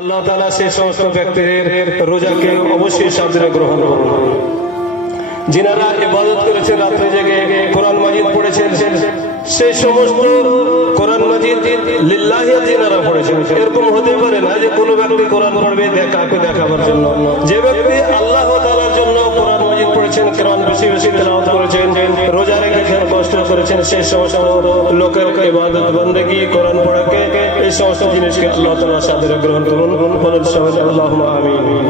আল্লাহ তাআলা সেই সমস্ত ব্যক্তিদের রোজাকে অবশ্যই সাদরে গ্রহণ করুন। যিনারা ইবাদত করেছেন, রাত্রে জেগে কোরআন মাজিদ পড়েছেন, সেই সমস্ত কোরআন মাজিদ লিল্লাহি যিনারা পড়েছেন। এরকম হতে পারে না যে কোনো ব্যক্তি কোরআন পড়বে কাউকে দেখাবার জন্য। যে ব্যক্তি আল্লাহ তাআলার জন্য কোরআন মাজিদ পড়েছেন, কোরআন বেশি বেশি তেলাওয়াত করেছেন, রোজা রেখেছেন, কষ্ট করেছেন, সেই সমস্ত লোকের ইবাদত বন্দেগী কোরআন পড়াকে এই সমস্ত জিনিসকে আল্লাহ তাআলা সাদরে গ্রহণ করুন। বলেন সবাই আল্লাহুম্মা আমিন।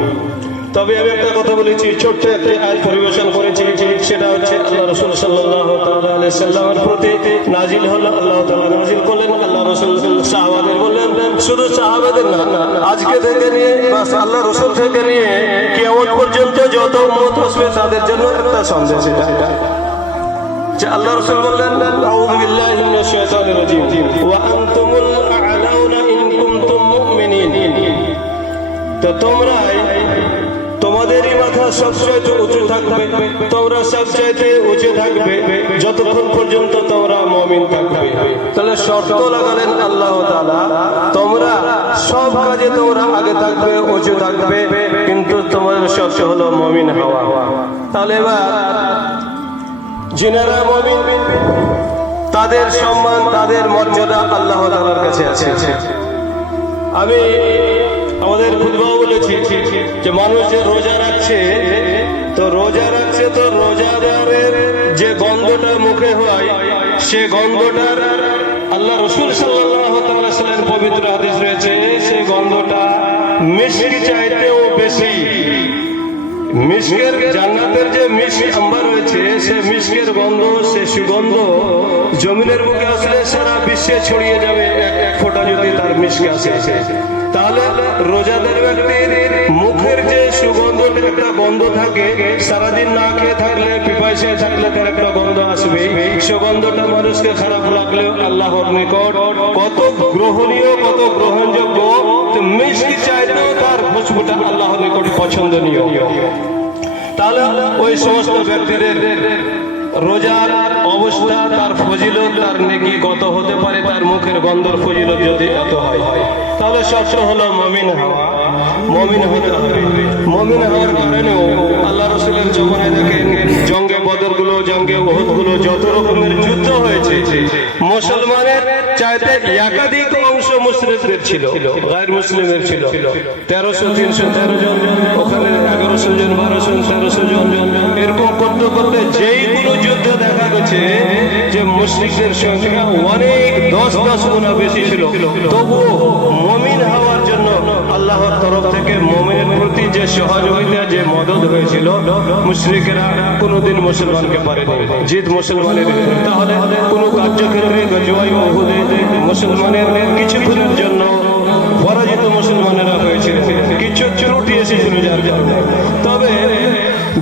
তবে আমি একটা কথা বলেছি, ছোট্ট একটি আয়াত পরিবেশন করেছি, সেটা হচ্ছে আল্লাহ রাসূল সাল্লাল্লাহু তাআলা আলাইহি সাল্লামের প্রতি নাজিল হলো। আল্লাহ তাআলা নাজিল করলেন, আল্লাহ রাসূল সাহাবাদের বললেন, শুধু সাহাবাদের না, আজকে থেকে নিয়ে বাস আল্লাহ রাসূল থেকে নিয়ে কিয়ামত পর্যন্ত যত উম্মত আসবে তাদের জন্য একটা সন্দেশ। এটা যে আল্লাহ রাসূল বললেন, আউযু বিল্লাহি মিনাশ শাইতানির রাজীম ওয়া আনতুমুল আ'লাউনা ইন কুনতুম মুমিনিন। তো তোমাদেরই মাথা সবচাইতে উঁচু থাকবে, তোমরা সবচাইতে উঁচু থাকবে যতক্ষণ পর্যন্ত তোমরা মুমিন থাকবে। তাহলে শর্ত লাগালেন আল্লাহ তাআলা, তোমরা সব কাজে তোমরা আগে থাকবে, উঁচু থাকবে, কিন্তু তোমাদের শর্ত হলো মুমিন হওয়া। তাহলে এবার যিনারা মুমিন তাদের সম্মান, তাদের মর্যাদা আল্লাহ তাআলার কাছে আছে। আমি আমাদের খুতবাও বলেছি যে মানুষ যে রোজা রাখছে তো রোজাদারের যে গন্ধটা মুখে হয়, সে গন্ধটার আল্লাহ রাসূল সাল্লাল্লাহু তাআলা সাল্লামের পবিত্র হাদিস রয়েছে, সেই গন্ধটা মিস্ক চাইতেও বেশি। মিস্কের জান্নাতের যে মিস্ক আম্বার রয়েছে, সে মিস্কের গন্ধ, সে সুগন্ধ জমিনের বুকে আসলে সারা বিশ্বে ছড়িয়ে যাবে এক ফোঁটা যদি তার মিস্ক আসে। তাহলে রোজাদার ব্যক্তির মুখের যে সুগন্ধ, একটা গন্ধ থাকে, সারাদিন না খেয়ে থাকলে, পিপাসায় থাকলে তার একটা গন্ধ আসবে। সুগন্ধটা মানুষকে খারাপ লাগলেও আল্লাহর নিকট কত গ্রহণীয়, কত গ্রহণযোগ্য, মিষ্টি চাইতেও তার খুশবুটা আল্লাহর নিকট পছন্দনীয়। তাহলে ওই সমস্ত ব্যক্তিদের রোজার অবস্থা, তার ফজিলত, তার নেকি কত হতে পারে, তার মুখের গন্ধর ফজিলত যদি এত হয়, তাহলে শর্ত হলো মুমিন হওয়া। মুমিন হতে হবে। মুমিন হওয়ার কারণেও আল্লাহ রাসূলের জমানায় দেখেন জঙ্গে বদরগুলো, জঙ্গে উহুদগুলো, যত রকমের যুদ্ধ হয়েছে, মুসলমানের চাইতে একাধিক অংশ মুশরিকদের ছিল, গায়র মুসলিমের ছিল। 1300-313 জন, ওখানে 1100 জন, 1200, 1300 জন, এরকম করতে করতে যেই কোনো যুদ্ধ দেখা গেছে যে মুশরিকদের সংখ্যা অনেক 10 গুণা বেশি ছিল। তবুও মুমিন হওয়ার জন্য আল্লাহর তরফ থেকে মুমিনের প্রতি যে সহযোগিতা, যে মদদ হয়েছিল, মুশরিকেরা কোনোদিন মুসলমানকে পারেনি, জিত মুসলমানের। তাহলে কোনো কার্যক্ষেত্রে গজওয়ায়ে উহুদে মুসলমানের কিছুক্ষণের জন্য পরাজিত মুসলমানেরা হয়েছিল, কিছু ত্রুটি এসেছিল যার কারণে। তবে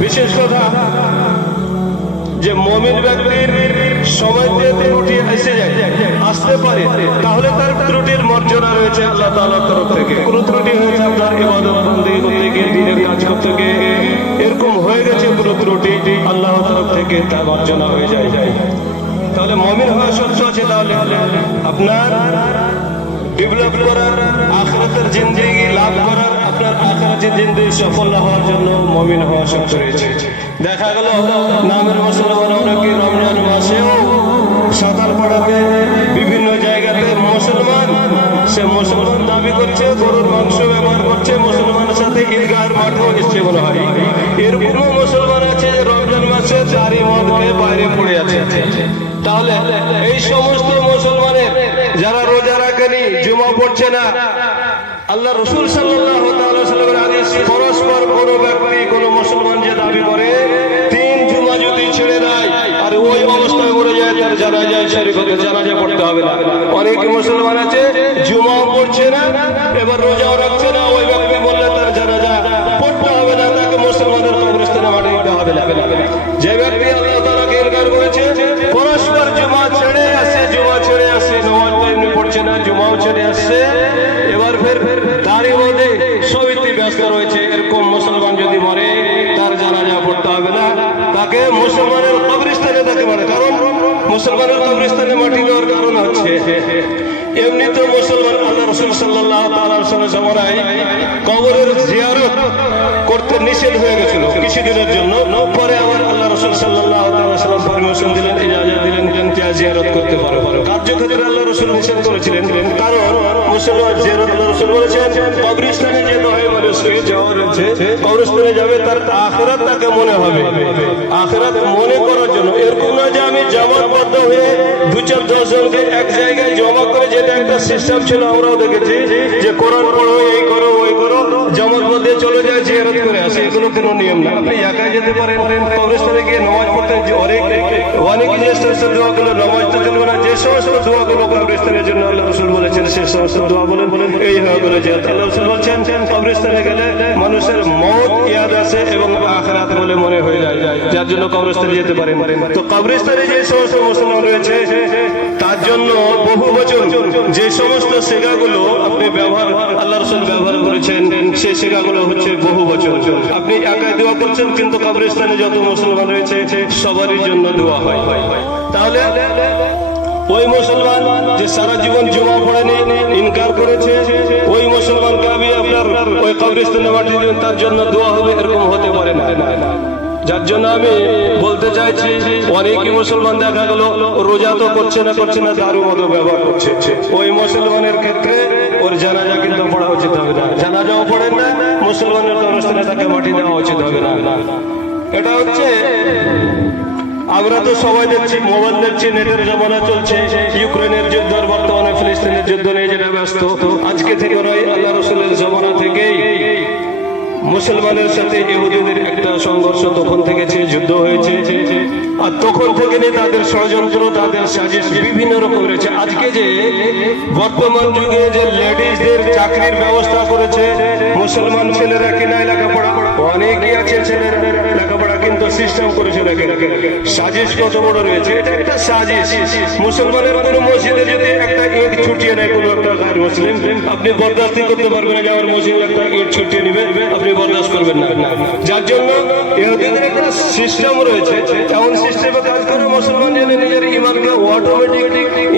বিশেষ কথা যে মুমিন ব্যক্তির সময়তে ত্রুটি এসে যায়, আসতে পারে, তাহলে তার ত্রুটির মর্যাদা রয়েছে আল্লাহ তাআলার তরফ থেকে। কোন ত্রুটি হয়েছে আপনার ইবাদত বন্দেগী করতে গিয়ে, দ্বীনের কাজ করতে গিয়ে এরকম হয়ে গেছে কোনো ত্রুটি, আল্লাহর তরফ থেকে তা মর্যাদা হয়ে যায়। তাহলে মুমিন হওয়া শর্ত আছে। তাহলে আপনার ডেভেলপ করার, আখিরাতের জিন্দেগি লাভ করার, আপনার আখিরাতের জিন্দেগি সফল হওয়ার জন্য মুমিন হওয়া শর্ত রয়েছে। দেখা গেল নামের মুসলমান অনেকে রমজান মাসেও সাঁতার পাড়াতে বিভিন্ন জায়গাতে মুসলমান, সে মুসলমান দাবি করছে, গরুর মাংস ব্যবহার করছে, মুসলমানের সাথে ঈদগাহের মাঠেও এসছে মনে হয়। এরকমও মুসলমান আছে যে রমজান মাসে চারি মদ খেয়ে বাইরে পড়ে আছে। তাহলে এই সমস্ত মুসলমানের যারা রোজা রাখেনি, জুমা পড়ছে না, আল্লাহ রাসূল সাল্লাল্লাহু তাআলা সাল্লামের হাদিস, পরস্পর কোনো ব্যক্তি, কোনো মুসলমান যে দাবি করে 3 জুমা যদি ছেড়ে দেয় আর ওই অবস্থায় মরে যায়, তার জানাজা শরীফ হতে জানাজা পড়তে হবে না। অনেক মুসলমান আছে জুমাও পড়ছে না, এবার রোজাও রাখছে না, ওই ব্যক্তি বললে তার জানাজা পড়তে হবে না, তাকে মুসলমানের কবরস্থানে মাটি দিতে হবে না। যে ব্যক্তি আল্লাহ তাআলাকে ইনকার করেছে, পরস্পর জুমা ছেড়ে আসে, নামাজ এমনি পড়ছে না, জুমাও ছেড়ে আসছে, এবার ফের তারই মধ্যে সবিতি ব্যস্ত রয়েছে, এরকম মুসলমান যদি মরে তার জানাজা পড়তে হবে না, তাকে মুসলমানের কবরস্থানে তাকে মারে। কারণ মুসলমানের কবরস্থানে মাটি দেওয়ার কারণ হচ্ছে এমনি তো মুসলমান আল্লাহ রাসূল রসুল সাল্লাল্লাহু তাআলা আলাইহি ওয়াসাল্লামের জামানায় কবরের জিয়ারত করতে নিষেধ হয়ে গেছিল কিছুদিনের জন্য। পরে আবার আল্লাহ রসুল সাল্লাল্লাহু তাআলা আলাইহি ওয়াসাল্লাম পারমিশন দিলেন, ইজাজত দিলেন যে জিয়ারত করতে পারো। কার্যক্ষেত্রে আল্লাহ রসুল নিষেধ করেছিলেন, কারণ মুসলমান জিয়ারত আল্লাহ রসুল বলেছেন কবরস্থানে যেতে হয় মানুষকে, যাওয়ার হচ্ছে কবরস্থানে যাবে তার আখিরাত তাকে মনে হবে, আখিরাত মনে করার জন্য। এরকম না যে আমি জামাতবদ্ধ হয়ে 2-4-10 জনকে এক জায়গায় জমা করে, যেটা একটা সিস্টেম ছিল আমরাও দেখেছি যে কোরআন পড়ো, এই করো, ওই করো, জামাত মধ্যে চলে যায় জিয়ারত করে আসে। এগুলো কোনো নিয়ম না। আপনি একাই যেতে পারেন, কবরস্থানে গিয়ে নামাজ পড়তে অনেক দোয়াগুলো, নামাজ তো চলবে না, যে সমস্ত দোয়াগুলো কবরস্থানের জন্য আল্লাহ রসুল বলেছেন সেই সমস্ত দোয়া বলেন এই হয়ে জিয়ারত। আল্লাহ রসুল বলছেন কবরস্থানে গেলে মানুষের মওত ইয়াদ আসে এবং আখিরাত বলে মনে হয়ে যায়, যার জন্য কবরস্থানে যেতে পারেন। তো কবরস্থানে যে সমস্ত মুসলমান রয়েছে তার জন্য বহু বছর যে সমস্ত শিক্ষাগুলো আপনি আল্লাহ রসুল ব্যবহার করেছেন, সেই শিক্ষাগুলো হচ্ছে বহু বছর। আপনি একাই দোয়া করছেন, কিন্তু কবরস্থানে যত মুসলমান রয়েছে সবারই জন্য দোয়া হয়। তাহলে ওই মুসলমান যে সারা জীবন জুমা পড়েনি, ইনকার করেছে, ওই মুসলমানকে আমি আপনার ওই কবরস্থানে মাটি দিবেন, তার জন্য দোয়া হবে, এরকম হতে পারে না। যার জন্য আমি বলতে চাইছি অনেকই মুসলমান দেখা গেল রোজা তো করছে না দারু মতো ব্যবহার করছে। ওই মুসলমানের ক্ষেত্রে ওর জানাজা কিন্তু পড়া উচিত হবে না, জানাজাও পড়েন না, মুসলমানের কবরস্থানে তাকে মাটি দেওয়া উচিত হবে না। এটা হচ্ছে আমরা তো সবাই দেখছি, মোবাইল দেখছি, নেটের জমানা চলছে, ইউক্রেনের যুদ্ধ আর বর্তমানে ফিলিস্তিনের যুদ্ধ নিয়ে যেটা ব্যস্ত। আজকে থেকে নয়, আল্লাহ রসুলের জমানা থেকেই মুসলমানের সাথে ইহুদিদের একটা সংঘর্ষ তখন থেকেছে, যুদ্ধ হয়েছে, আর তখন থেকে তাদের ষড়যন্ত্র, তাদের সাজিশ বিভিন্ন রকম রয়েছে। আজকে যে বর্তমান যুগে যে লেডিসদের চাকরির ব্যবস্থা করেছে, মুসলমান ছেলেরা কিনা লেখাপড়া, অনেকেই আছে ছেলেরা লেখাপড়া, কিন্তু সিস্টেম করেছে দেখে সাজিশ কত বড় রয়েছে। এটা একটা সাজিশ। মুসলমানের কোন মসজিদে যদি একটা ইট ছুটিয়ে নেয় কোনো একটা গায়ের মুসলিম, আপনি বরদাস্তি করতে পারবেন না যে আমার মসজিদে একটা ইট ছুটিয়ে নিবে, আপনি বরদাস্ত করবেন না। যার জন্য ইহুদিদের একটা সিস্টেম রয়েছে, এমন সিস্টেমে কাজ করে মুসলমান যেন নিজের ইমানকে অটোমেটিক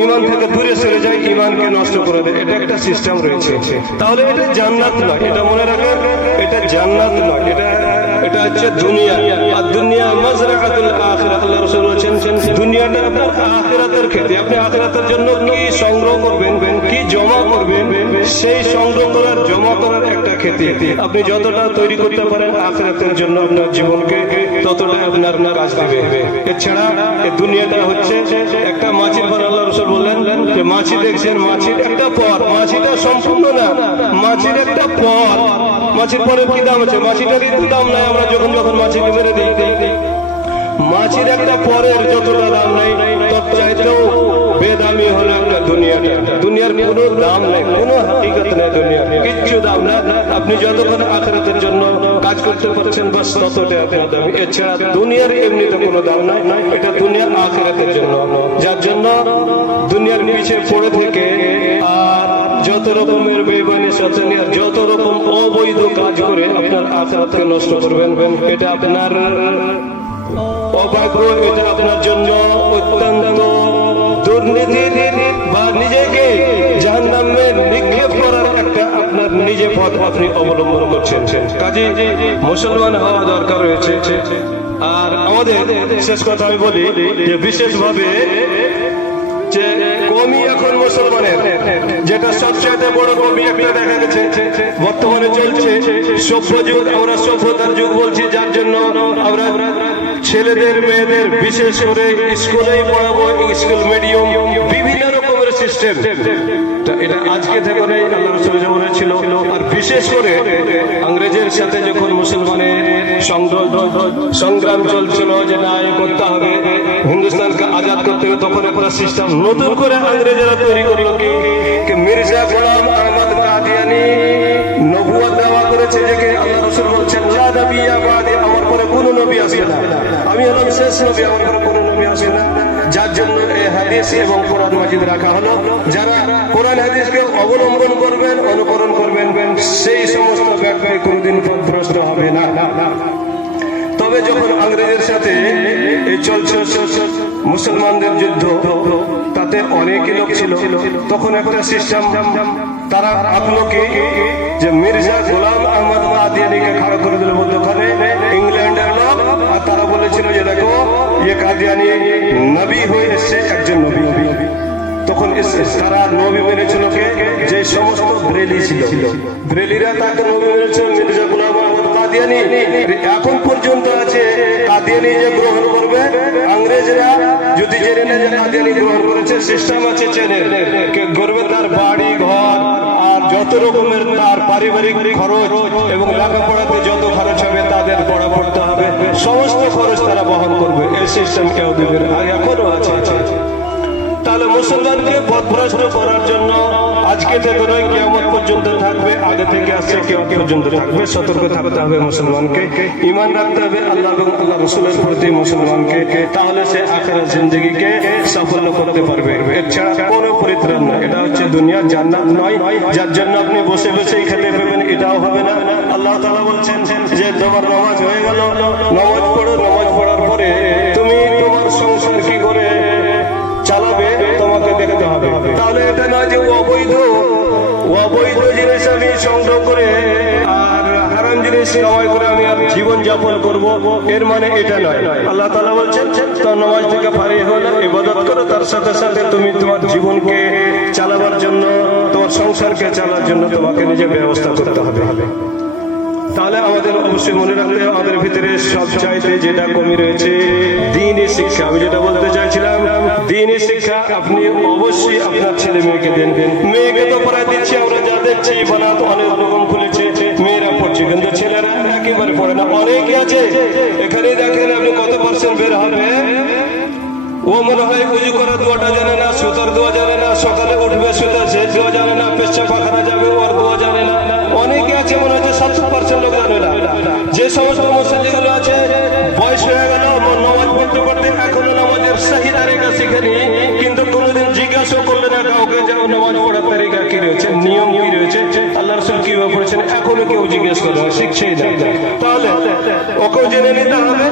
ইমান থেকে দূরে সরে যায়, ইমানকে নষ্ট করে দেয়। এটা একটা সিস্টেম রয়েছে। তাহলে এটা জান্নাত নয়, এটা মনে রাখেন, এটা জান্নাত নয়, এটা হচ্ছে দুনিয়া। আর দুনিয়া মাজরাআতুল আখিরাহ। আল্লাহ রাসূল বলেছেন দুনিয়াটা আপনার আখিরাতের ক্ষেত্রে, আপনি আখিরাতের জন্য কি সংগ্রহ করবেন, কি জমা করবেন, সেই সংগ্রহ করার জমা করার একটা ক্ষেত্রে আপনি যতটা তৈরি করতে পারেন আখিরাতের জন্য আপনার জীবনকে, ততটাই আপনার কাজ দিবে। এছাড়া এই দুনিয়াটা হচ্ছে একটা মাছির পর। আল্লাহ রাসূল বললেন যে মাছি দেখছেন, মাছির একটা পর, মাছিটা সম্পূর্ণ না, মাছির একটা পর। মাছির পরের কি দাম আছে? মাছিটারই তো দাম নাই। আমরা যখন মাছিকে মেরে দিই, মাছির একটা পরের যতটা দাম নাই, তার চাইতেও বেদামি হলো একটা দুনিয়াটা। দুনিয়ার কোনো দাম নেই, কোনো হাকিকত নেই, দুনিয়ার কিচ্ছু দাম না। আপনি যতক্ষণ আখিরাতের জন্য কাজ করতে পারছেন বাস ততটাই আপনার দামি। এছাড়া দুনিয়ার এমনিতে কোনো দাম নাই, এটা দুনিয়ার আখিরাতের জন্য। যার জন্য দুনিয়ার নিচে পড়ে থেকে আর যত রকমের বেইমানি শয়তানি আর যত রকম অবৈধ কাজ করে আপনার আখিরাতকে নষ্ট করবেন, এটা আপনার অভাগ্য, এটা আপনার জন্য অত্যন্ত দুর্নীতি বা নিজেকে জাহান্নামে নিক্ষেপ করার একটা আপনার নিজে পথ আপনি অবলম্বন করছেন। কাজে মুসলমান হওয়া দরকার রয়েছে। আর আমাদের শেষ কথা আমি বলি যে বিশেষভাবে যে কমি এখন মুসলমানের, যেটা সবচেয়ে বড় কমি একটা দেখা গেছে বর্তমানে চলছে সভ্য যুগ, আমরা সভ্যতার যুগ বলছি। যার জন্য আমরা ছেলেদের মেয়েদের বিশেষ করে স্কুলেই পড়াবো, স্কুল মিডিয়াম বিভিন্ন রকমের সিস্টেম। এটা আজকে থেকে নেই, আল্লাহ রাসূল জীবনে ছিল। আর বিশেষ করে ইংরেজের সাথে যখন মুসলমানের সংগ্রাম চলছিল যে না করতে হবে, হিন্দুস্তানকে আজাদ করতে হবে, তখন একটা সিস্টেম নতুন করে ইংরেজরা তৈরি করলো কি মির্জা গোলাম আহমদ কাদিয়ানি নবুয়ত দাওয়া করেছে, যে আল্লাহ রাসূল বলছেন লা নবিয়্যা বাদি, আমার পরে কোনো নবী আসবে না, আমি হলাম শেষ নবী, আমার পরে কোনো নবী আসবে না। যার জন্য এই হাদিস এবং কোরআন মাজিদ রাখা হলো। যারা কোরআন হাদিসকে অবলম্বন করবেন, অনুকরণ করবেন, সেই সমস্ত ব্যক্তি কোনদিন পথভ্রষ্ট হবে না। তবে যখন ইংরেজের সাথে এই চলছে মুসলমানদের যুদ্ধ, তাতে অনেক লোক ছিল, তখন একটা সিস্টেম তারা আপলো কি যে মির্জা গোলাম আহমদ কাদিয়ানিকে খাড়া করে দিল মধ্যখানে, ইংল্যান্ডের লোক। আর তারা বলেছিল যে দেখো ইয়ে কাদিয়ানি নবী হয়ে এসছে, একজন নবী। তখন তারা নবী মেনেছিল কে? যে সমস্ত ব্রেলি ছিল, ব্রেলিরা তাকে নবী মেনেছিল মির্জা গোলাম আহমদ কাদিয়ানি। এখন পর্যন্ত আছে কাদিয়ানি যে গ্রহণ করবে, ইংরেজরা যদি জেনে নেয় যে কাদিয়ানি গ্রহণ করেছে, সিস্টেম আছে চেনে কে করবে, তার বাড়ি ঘর আর যত রকমের তার পারিবারিক খরচ এবং লেখাপড়াতে যত খরচ হবে তাদের পড়া পড়তে হবে, সমস্ত খরচ তারা বহন করবে। এই সিস্টেম ইহুদিদের এখনো আছে। তাহলে মুসলমানকে পথভ্রষ্ট করার জন্য আজকে থেকে নয়, কিয়ামত পর্যন্ত থাকবে, আগে থেকে আসছে কিয়ামত পর্যন্ত থাকবে। সতর্ক থাকতে হবে মুসলমানকে, ঈমান রাখতে হবে আল্লাহ এবং আল্লাহ রাসূলের প্রতি মুসলমানকে, তাহলে সে আখিরাত জিন্দেগিকে সাফল্য করতে পারবে। এর ছাড়া কোনো পরিত্রাণ না। এটা হচ্ছে দুনিয়া, জান্নাত নয় যার জন্য আপনি বসে বসেই খেতে পাবেন, এটাও হবে না। আল্লাহ তাআলা বলছেন যে তোমার নামাজ হয়ে গেল, নামাজ পড়ো, নামাজ পড়ার পরে তুমি তোমার সংসার কি করে চালাবে তোমাকে দেখতে হবে। তাহলে এটা নয় যে অবৈধ জিনিস আমি সংগ্রহ করে আর হারাম জিনিস কামাই করে আমি আর জীবন যাপন করব, এর মানে এটা নয়। আল্লাহ তাআলা বলছেন তোর নামাজ থেকে ফারিগ হলে ইবাদত করো, তার সাথে সাথে তুমি তোমার জীবনকে চালাবার জন্য, তোমার সংসারকে চালার জন্য তোমাকে নিজে ব্যবস্থা করতে হবে। তাহলে আমাদের অবশ্যই মনে রাখতে হবে আমাদের ভিতরে সবচাইতে যেটা কমি রয়েছে দ্বীনি শিক্ষা। আমি যেটা বলতে চাইছিলাম, দ্বীনি শিক্ষা আপনি অবশ্যই আপনার ছেলে মেয়েকে দেন। মেয়েকে তো পড়ায় দিচ্ছি আমরা, যা দেখছি বানাত অনেক রকম খুলেছে, মেয়েরা পড়ছে, কিন্তু ছেলেরা একেবারে পড়ে না। অনেকে আছে এখানে দেখেন আপনি কত পার্সেন্ট বের হবে, ও মনে হয় উজু করার দোয়াটা জানে না, সুতার দোয়া জানে না, সকালে উঠবে সুতার শেষ দোয়া জানে না, পেচ্ছা পাখানা যাবে ওর দোয়া জানে না। অনেকে আছে মনে হচ্ছে 70% লোক জানে না। যে সমস্ত মুসল্লিগুলো আছে বয়স হয়ে গেল, নামাজ পড়তে পড়তে এখনো নামাজের সহি তারিকা শিখেনি, কিন্তু কোনোদিন জিজ্ঞাসা করলে না কাউকে যে নামাজ পড়ার তারিকা কি রয়েছে, নিয়ম কি রয়েছে, আল্লাহ রাসূল কিভাবে পড়েছেন, এখনো কেউ জিজ্ঞেস করে না, শিখছেই না। তাহলে ওকেও জেনে নিতে হবে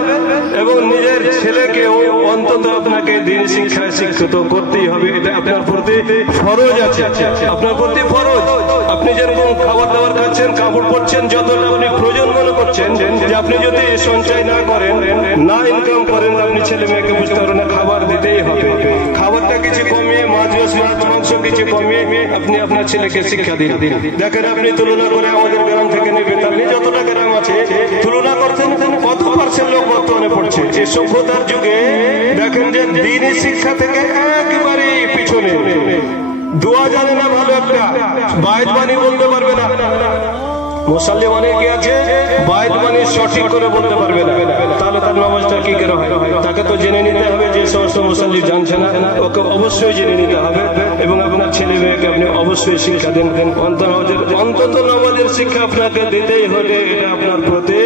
এবং নিজের ছেলেকেও অন্তত আপনাকে দ্বীনি শিক্ষায় শিক্ষিত করতেই হবে। এটা আপনার প্রতি ফরজ আছে, আপনার প্রতি ফরজ। আপনি যেরকম খাবার দাবার খাচ্ছেন, কাপড় পরছেন, যতটা আপনি প্রয়োজন মনে করছেন, যে আপনি যদি সঞ্চয় না করেন, না ইনকাম করেন, আপনি ছেলে মেয়েকে বুঝতে পারবেন না, খাবার দিতেই হবে। খাবারটা কিছু কমিয়ে, মাছ মাংস কিছু কমিয়ে আপনি আপনার ছেলেকে শিক্ষা দিন। দেখেন আপনি তুলনা করে আমাদের গ্রাম থেকে নেবেন, আপনি যতটা গ্রাম আছে তুলনা করছেন, কত পার্সেন্ট লোক বর্তমানে পড়ছে। এই সভ্যতার যুগে দেখেন যে দ্বীনি শিক্ষা থেকে একেবারে পিছনে। দোয়া জানে না ভালো একটা, বায়াত বাণী বলতে পারবে না। মুসাল্লি অনেকে আছে বায়াত বাণী সঠিক করে বলতে পারবে না, তাহলে তার নামাজটা কি করে হয়? তাকে তো জেনে নিতে হবে। যে সমস্ত মুসাল্লি জানছে না, ওকে অবশ্যই জেনে নিতে হবে এবং আপনার ছেলে মেয়েকে আপনি অবশ্যই শিক্ষা দেন। অন্তত নামাজের শিক্ষা আপনাকে দিতেই হবে, এটা আপনার প্রতি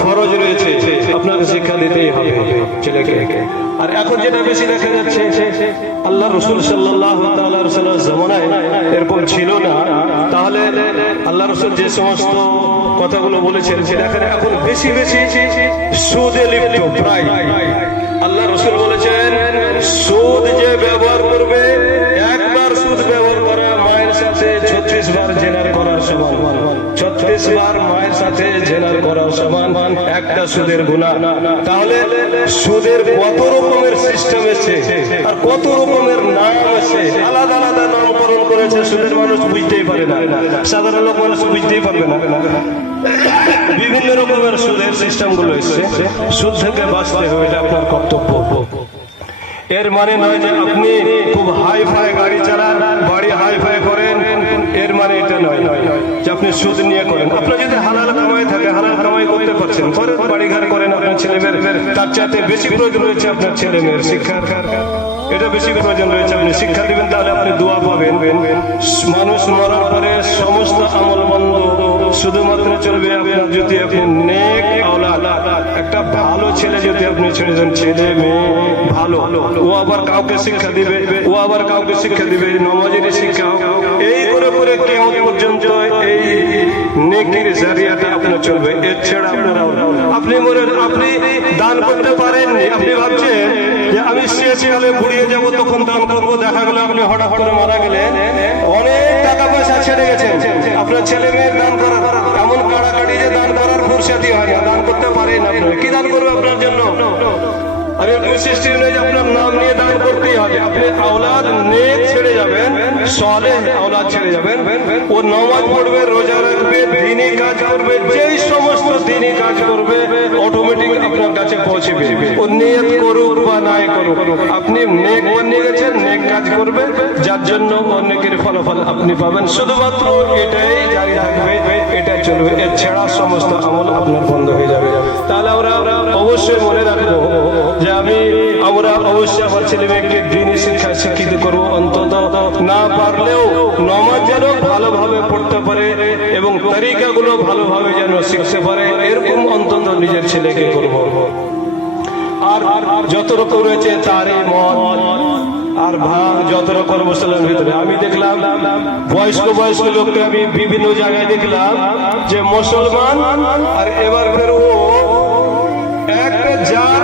ফরজ রয়েছে, আপনাকে শিক্ষা দিতেই হবে ছেলেকে। আর এখন যেটা বেশি দেখা যাচ্ছে, আল্লাহ রাসূল সাল্লাল্লাহু তাআলা আলাইহি ওয়াসাল্লাম জামানায় এরকম ছিল না। তাহলে আল্লাহ রাসূল যে সমস্ত কথাগুলো বলেছেন সেটা এখন বেশি বেশি সুদে লিপ্ত প্রায়। আল্লাহ রাসূল বলেছেন সুদ যে ব্যবহার করবে, একবার সুদ ব্যবহার করা মায়ের সাথে 36 বার জেনার করার সমান। 36 বার মায়ের সাথে জেনার করার সমান একটা সুদের গুনাহ। তাহলে সুদের কত রকমের সিস্টেম এসেছে আর কত রকমের নাম আছে, আলাদা আলাদা নামকরণ করেছে। সুদের মানুষ বুঝতেই পারে না, সাধারণ লোক মানুষ বুঝতেই পারবে না। বিভিন্ন রকমের সুদের সিস্টেম গুলো এসেছে। সুদ থেকে বাঁচতে হবে, এটা আপনার কর্তব্য। এর মানে নয় যে আপনি খুব হাই ফাই গাড়ি চালান, বাড়ি হাই ফাই করেন, এর মানে এটা নয় যে আপনি সুদ নিয়ে করেন। আপনার যদি হালাল কামাই থাকে, হালাল কামাই করতে পারছেন, করেন, বাড়ি ঘর করেন, আপনার ছেলে মেয়ের তার চাইতে বেশি প্রয়োজন রয়েছে আপনার ছেলে মেয়ের শিক্ষার, এটা বেশি প্রয়োজন রয়েছে। আপনি শিক্ষা দিবেন, তাহলে আপনি দোয়া পাবেন। মানুষ মরার পরে সমস্ত আমল বন্ধ, শুধুমাত্র চলবে আপনার যদি আপনি নেক আওলাদ, একটা ভালো ছেলে যদি আপনি ছেড়ে দেন, ছেলে মেয়ে ভালো, ও আবার কাউকে শিক্ষা দিবে, ও আবার কাউকে শিক্ষা দিবে, নামাজের শিক্ষা। এই করে করে কিয়ামত পর্যন্ত এই নেকির জারিয়াটা আপনার জন্য চলবে, এর ছেড়ে আপনি দান করতে পারেননি, আপনি ভাবছেন যে আমি শেষকালে বুড়িয়ে যাব তখন দান করবো, দেখা গেল আপনি হঠাৎ করে মারা গেলেন, অনেক টাকা পয়সা ছেড়ে গেছেন, আপনার ছেলে মেয়ের দান করার এমন কাড়াকাড়ি যে দান করার ফুরসাতি হয় না, দান করতে পারেন আপনি, কি দান করবে আপনার জন্য? আর এরকম সিস্টেম নেই যে আপনার নাম নিয়ে দান করতেই হবে, আপনি আওলাদ নেক ছেড়ে যাবেন, সালেহ আওলাদ ছেড়ে যাবেন, ও নামাজ পড়বে, রোজা রাখবে, দ্বীনি কাজ করবে, যেই সমস্ত দ্বীনি কাজ করবে অটোমেটিক আপনার কাছে পৌঁছবে, ও নিয়ত করুক বা নাই করুক, আপনি নেক বানিয়ে গেছেন, নেক কাজ করবে, যার জন্য অনেকের ফলাফল আপনি পাবেন, শুধুমাত্র এটাই জারি থাকবে, এটা চলবে, এর ছাড়া সমস্ত আমল আপনার বন্ধ হয়ে যাবে। তাহলে আমরা অবশ্যই মনে রাখবো যে আমরা অবশ্যই আমার ছেলে মেয়েকে দ্বীনি শিক্ষায় শিক্ষিত করবো, অন্তত না পারলেও নামাজ যেন ভালোভাবে পড়তে পারে এবং তরিকাগুলো ভালোভাবে যেন শিখতে পারে, এরকম অন্তত নিজের ছেলেকে করবো। আর যত রকম রয়েছে তারই মত আর ভাগ যত রকম মুসলমানের ভিতরে আমি দেখলাম, বয়স্ক লোককে আমি বিভিন্ন জায়গায় দেখলাম যে মুসলমান, আর এবার ফের ও একটা যার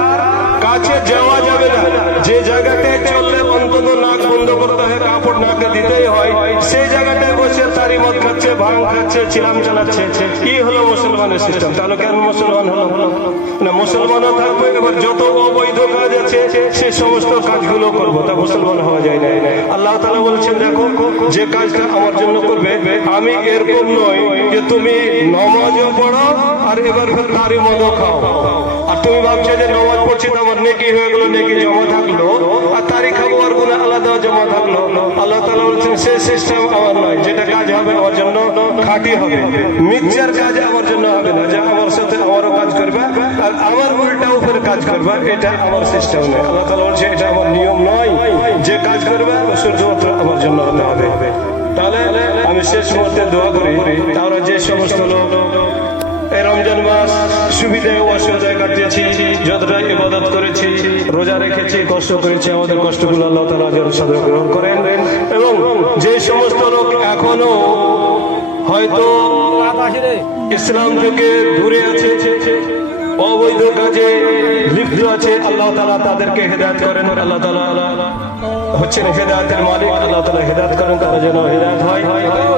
কাছে যাওয়া যাবে না, যে জায়গাটায় চললে অন্তত নাক বন্ধ করতে হয়, কাপড় নাকে দিতেই হয়, সেই জায়গাটায় বসে তারি মদ খাচ্ছে, ভাঙ খাচ্ছে, চিলাম চালাচ্ছে, কি হলো মুসলমানের সিস্টেম? তাহলে কেন মুসলমান হলো না? মুসলমানও থাকবে, এবার যত অবৈধ কাজ আছে সে সমস্ত কাজগুলো করবো, তা মুসলমান হওয়া যায় না। আল্লাহ তাআলা বলছেন, দেখো যে কাজটা আমার জন্য করবে, আমি এরকম নয় যে তুমি নামাজও পড়ো আর এবার তারি মদও খাও, আর তুমি ভাবছো যে নামাজ পড়ছি তো আমার নেকি হয়ে গেলো, নেকি জমা থাকলো, আর তারিখ খাবো আর গুনাহ আলাদা জমা থাকলো। আল্লাহ তাআলা বলছেন সেই সিস্টেম আমার নয়, যেটা কাজ হবে আমার জন্য খাঁটি হবে, মিক্সচার কাজ আমার জন্য হবে না, যে আমার সাথে আমারও কাজ করবে আর আমার উল্টাও ফের কাজ করবে, এটা আমার সিস্টেম নয়। আল্লাহ তাআলা বলছে এটা আমার নিয়ম নয়, যে কাজ করবে শুধুমাত্র আমার জন্য হতে হবে। তাহলে আমি শেষ মুহূর্তে দোয়া করি, তারা যে সমস্ত লোক এই রমজান মাস সুবিধায় অসুবিধায় কাটিয়েছি, যতটা ইবাদত করেছি, রোজা রেখেছি, কষ্ট করেছি, আমাদের কষ্টগুলো আল্লাহ তাআলা যেন গ্রহণ করেন, এবং যে সমস্ত লোক এখনো হয়তো ইসলাম থেকে দূরে আছে, অবৈধ কাজে লিপ্ত আছে, আল্লাহ তাআলা তাদেরকে হেদায়েত করেন। আল্লাহ তাআলা হচ্ছেন হেদায়েতের মালিক, আল্লাহ তাআলা হেদায়েত করেন, তারা যেন হেদায়েত হয়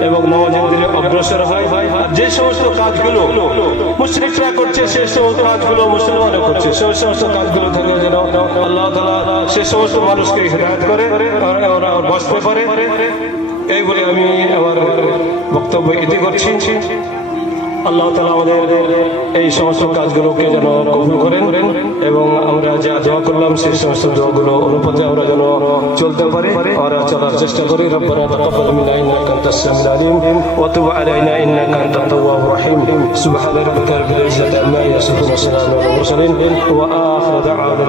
এবং নামাজের দিকে অগ্রসর হয়। আর যে সমস্ত কাজগুলো মুশরিকরা করছে সেই সমস্ত কাজগুলো মুসলমানরা করছে, সেই সমস্ত কাজগুলো থেকে যেন আল্লাহ তাআলা সেই সমস্ত মানুষকে হেদায়েত করে, ওরা বাঁচতে পারে। এই বলে আমি আমার বক্তব্য ইতি করছি। আল্লাহ তাআলা আমাদের এই সমস্ত কাজগুলোকে যেন কবুল করেন এবং আমরা যা দোয়া করলাম সেই সমস্ত দোয়াগুলো অনুপাতে আমরা যেন চলতে পারি আর চলার চেষ্টা করি। রব্বানা তাকাব্বাল মিন্না ইন্নাকা আনতাস সামিউল আলিম ওয়া তুব আলাইনা ইন্নাকা আনতাত তাওয়াবুর রহিম। সুবহানা রাব্বিকা রাব্বিল ইজ্জাতি আম্মা ইয়াসিফুন ওয়া সালামুন আলাল মুরসালিন ওয়া আখিরু দা'ওয়ানা